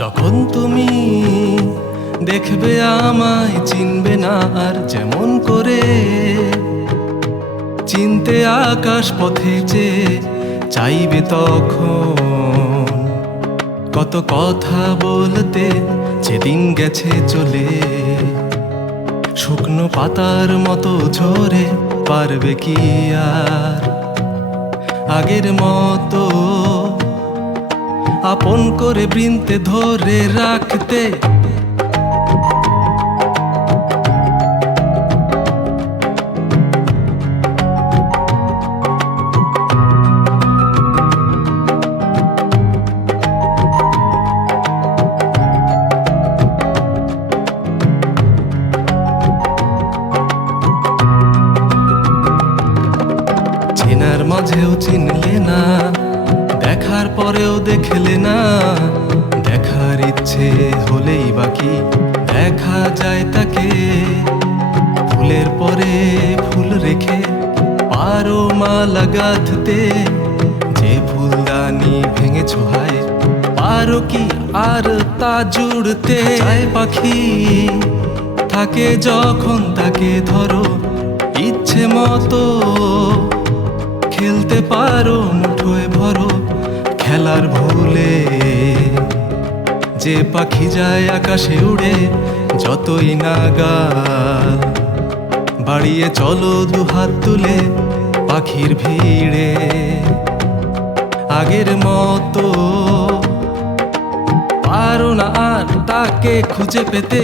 যখন তুমি দেখবে আমায় চিনবে না আর যেমন করে চিনতে আকাশ পথে যে চাইবে তখন কত কথা বলতে যেদিন গেছে চলে শুকনো পাতার মতো ঝরে পারবে কি আর আগের মতো আপন করে বৃন্তে ধরে রাখতে চেনার মাঝেও চিনলে না দেখার পরেও দেখলে না দেখার ইচ্ছে হলেই বাকি দেখা যায় তাকে ফুলের পরে ফুল রেখে পারো মালা গাঁথতে যে ফুলদানি ভেঙেছ হায় পারো কি আর তা জুড়তে চায় পাখি থাকে যখন তাকে ধরো ইচ্ছে মতো খেলতে পারো মুঠোয় ভরো খেলার ভুলে যে পাখি যায় আকাশে উড়ে যতই নাগাল বাড়িয়ে চলো দুহাত তুলে পাখির ভিড়ে আগের মতো পারো না আর তাকে খুঁজে পেতে